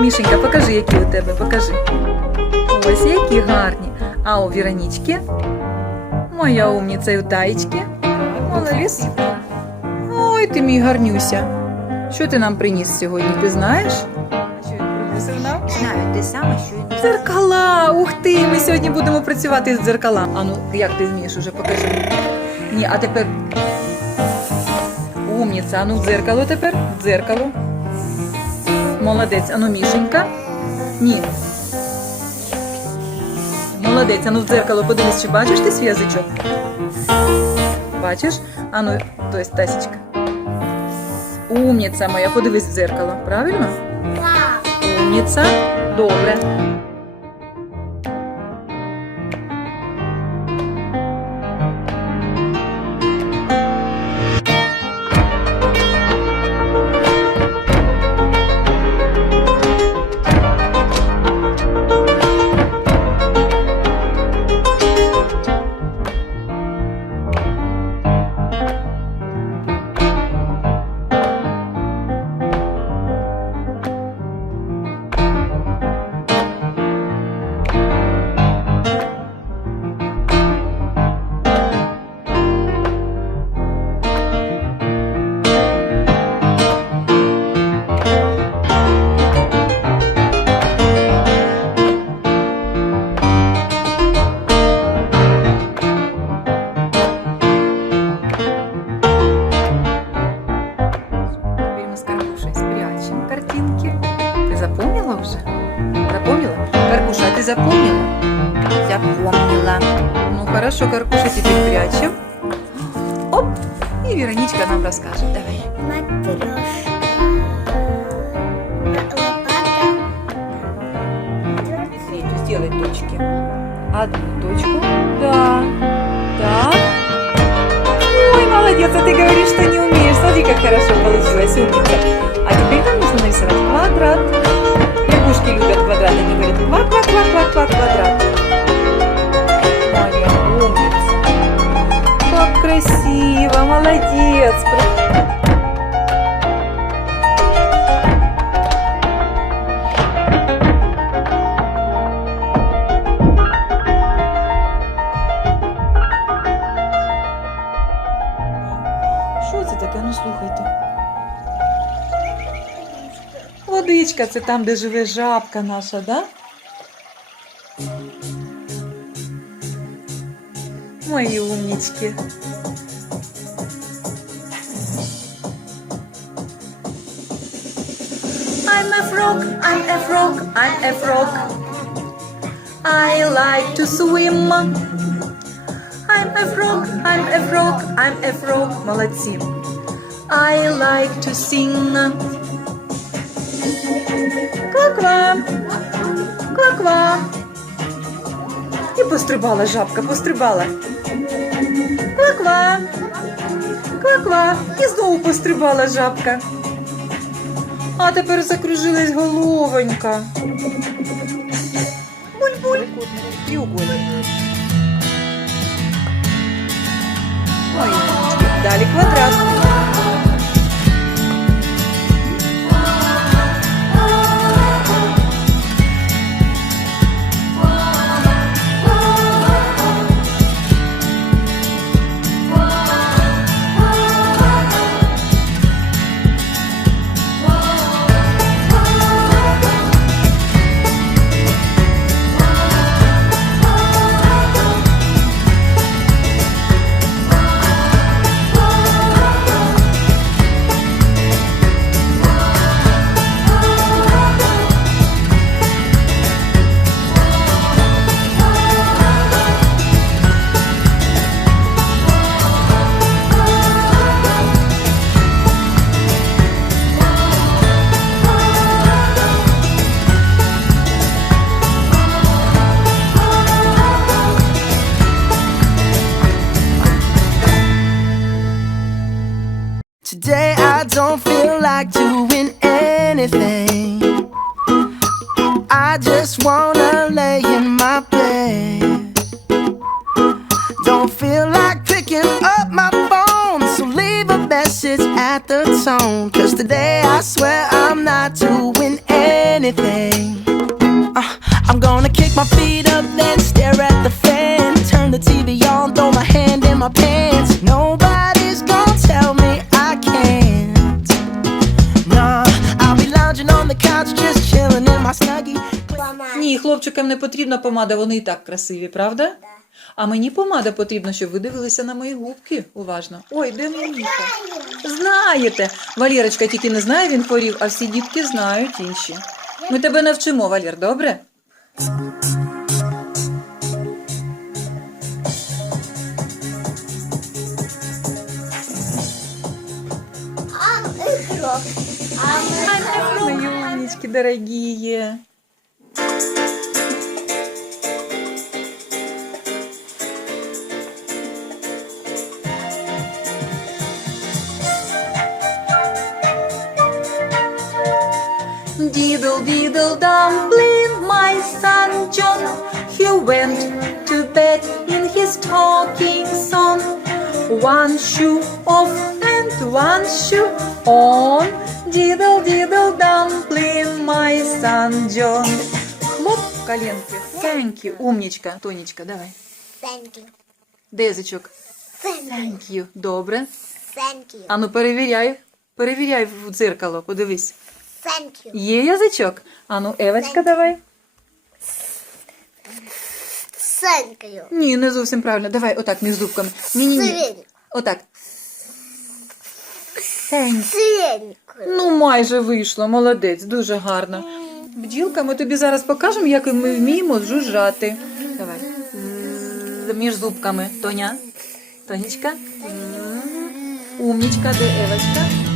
Мішенька, покажи, які у тебе, покажи. Ось які гарні. А у Віронічки? Моя умниця і у Таєчки. Молодець. Ой, ти мій гарнюся. Що ти нам приніс сьогодні, ти знаєш? Знаю, те саме, що й Дзеркала! Ух ти! Ми сьогодні будемо працювати з дзеркалами. Ану, як ти вмієш уже покажи. Ні, а тепер. Умніця, ану в дзеркало тепер. В дзеркало. Молодець, ану мішенька. Ні. Молодець, ану в дзеркало подивись, чи бачиш ти свій язичок? Бачиш? Ану, то є Тасічка. Умніця моя, подивись в дзеркало, правильно? Умніця. Добре. Хорошо, Карпуша, теперь прячем. Оп! И Вероничка нам расскажет. Давай. Матрешка. Сделай точки. Одну точку. Да. Так. Ой, молодец, а ты говоришь, что не умеешь. Смотри, как хорошо получилось, умница. А теперь нам нужно нарисовать квадрат. Лягушки любят квадрат, они говорят ква-ква-ква-ква-ква квадрат. Моя Водичка, це там, де живе жабка наша, да? Мої умнічки. I'm a frog, I'm a frog, I'm a frog. I like to swim. I'm a frog, I'm a frog, I'm a frog. Молодці. I like to sing. Ква-ква. Ква-ква. І пострибала жабка, пострибала. Ква-ква. Ква-ква. І знову пострибала жабка. А тепер закружилась головонька. Буль-буль. Треугольник. Ой, далі квадрат. Anything. I just wanna lay in my bed. Don't feel like picking up my phone, so leave a message at the tone. Cause today I swear I'm not doing anything. Uh, I'm gonna kick my feet up, then stare at the fan. Turn the TV Хлопчикам не потрібна помада, вони і так красиві, правда? А мені помада потрібна, щоб ви дивилися на мої губки уважно. Ой, де Міша? Знаєте. Валерочка тільки не знає, він хворів, а всі дітки знають інші. Ми тебе навчимо, Валер, добре? Мои умнички дорогие. Diddle diddle dumpling, my son John, he went to bed in his talking song. One shoe off and one shoe on. Diddle diddle dumpling, my son John. Хлоп в коленки. Thank you. Умничка. Тонечка, давай. Thank you. Де язичок? Thank you. Thank you. Добре. Thank you. Ану, перевіряй. Перевіряй в дзеркало, подивись. Thank you. Є язичок? Ану, Евочка, давай. Thank you. Ні, не зовсім правильно. Давай, отак, між зубками. Ні, ні, ні. Отак. Thank. Синьку. Ну, майже вийшло, молодець, дуже гарно. Бджілка, ми тобі зараз покажемо, як ми вміємо жужжати. Давай. Між зубками. Тоня. Тонечка. Умнічка, де Евочка?